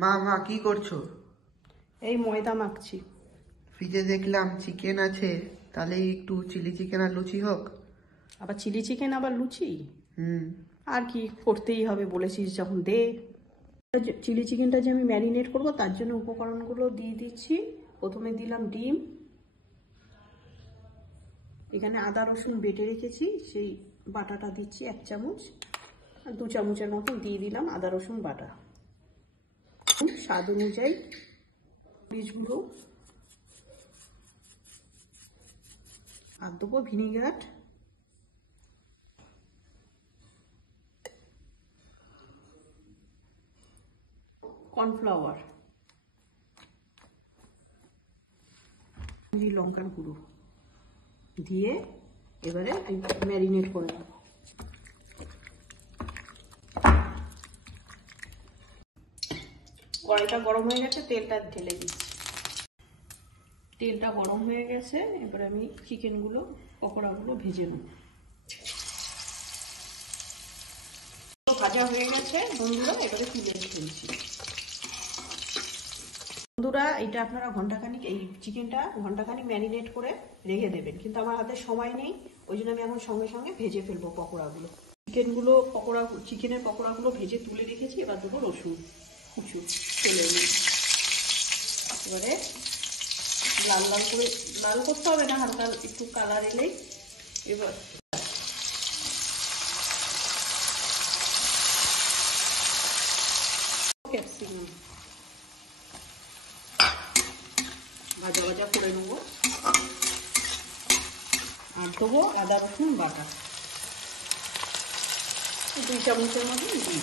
মা মা কি করছো? এই ময়দা মাখছি। ফ্রিজে দেখলাম চিকেন আছে, তাহলে একটু চিলি চিকেন আর লুচি হোক। আবার চিলি চিকেন আবার লুচি? হুম। আর কি, করতেই হবে, বলেছিস যখন দে। চিলি চিকেনটা যে আমি ম্যারিনেট করব তার জন্য উপকরণগুলো দিয়ে দিচ্ছি। প্রথমে দিলাম ডিম, এখানে আদা রসুন বেটে রেখেছি সেই বাটাটা দিচ্ছি 1 চামচ, আর 2 চামচের মতন দিয়ে দিলাম আদা রসুন বাটা। স্বাদ অনুযায়ী মরিচ গুঁড়ো, আর দেবো ভিনিগার, কর্নফ্লাওয়ার, লঙ্কার গুঁড়ো দিয়ে এবারে ম্যারিনেট করে নেব। কড়াইটা গরম হয়ে গেছে, তেলটা ঢেলে দিচ্ছি। তেলটা গরম হয়ে গেছে, এবারে আমি চিকেনগুলো পকোড়াগুলো ভেজে নেব। ভাজা হয়ে গেছে বন্ধুরা, এবারে তুলে ফেলছি। বন্ধুরা এটা আপনারা ঘন্টাখানিক, এই চিকেনটা ঘন্টাখানিক ম্যারিনেট করে রেখে দেবেন, কিন্তু আমার হাতে সময় নেই, ওই জন্য আমি এখন সঙ্গে সঙ্গে ভেজে ফেলবো পকোড়াগুলো। চিকেনের পকোড়াগুলো ভেজে তুলে রেখেছি। এবার দেবো রসুন কুচু তেলে নিই। এবারে লাল লাল করে, লাল করতে হবে না, হালকা একটু কালার এলেই এবার ক্যাপসিকাম ভাজা ভাজা করে নেবো। আর দেবো আদা রসুন বাটা 2 চামচের মতো দিয়ে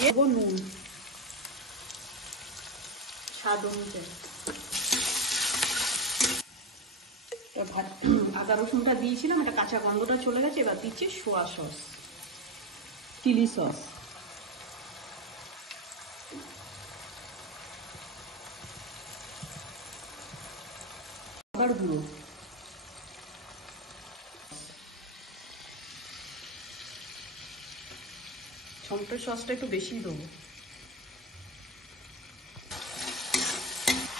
দেবো নুন স্বাদ অনুযায়ী। আদা রসুনটা দিয়েছিলাম, এটা কাঁচা গন্ধটা চলে গেছে। এবার দিচ্ছি সোয়া সস, চিলি সস, লঙ্কার গুঁড়ো, টমেটো সসটা একটু বেশি দেবো।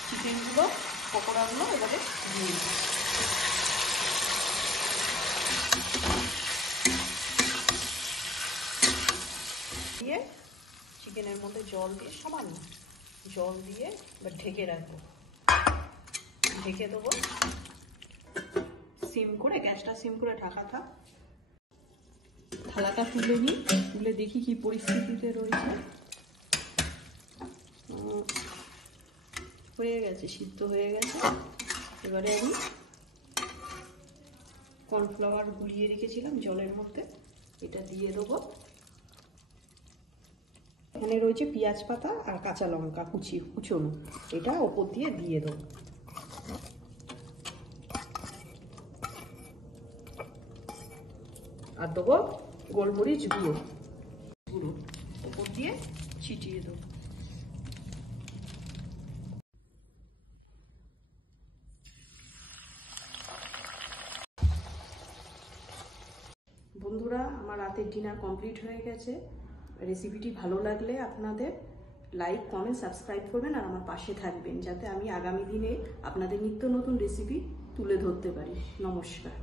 চিকেনগুলো পকোড়াগুলো এবারে দিয়ে দিয়ে চিকেনের মধ্যে জল দিয়ে, সামান্য জল দিয়ে এবার ঢেকে রাখবো। ঢেকে দেবো, সিম করে, গ্যাসটা সিম করে ঢাকা থাক। থালাটা তুলে নিই, তুলে দেখি কি পরিস্থিতিতে রয়েছে। হয়ে গেছে, সিদ্ধ হয়ে গেছে। এবারে আমি কর্নফ্লাওয়ার গুলিয়ে রেখেছিলাম জলের মধ্যে, এটা দিয়ে দেবো। এখানে রয়েছে পেঁয়াজ পাতা আর কাঁচা লঙ্কা কুচোনো, এটা ওপর দিয়ে দিয়ে দেবো। আর দেবো গোলমরিচ গুঁড়ো ওপর দিয়ে ছিটিয়ে দেবো। বন্ধুরা আমার রাতের ডিনার কমপ্লিট হয়ে গেছে। রেসিপিটি ভালো লাগলে আপনাদের লাইক কমেন্ট সাবস্ক্রাইব করবেন, আর আমার পাশে থাকবেন, যাতে আমি আগামী দিনে আপনাদের নিত্য নতুন রেসিপি তুলে ধরতে পারি। নমস্কার।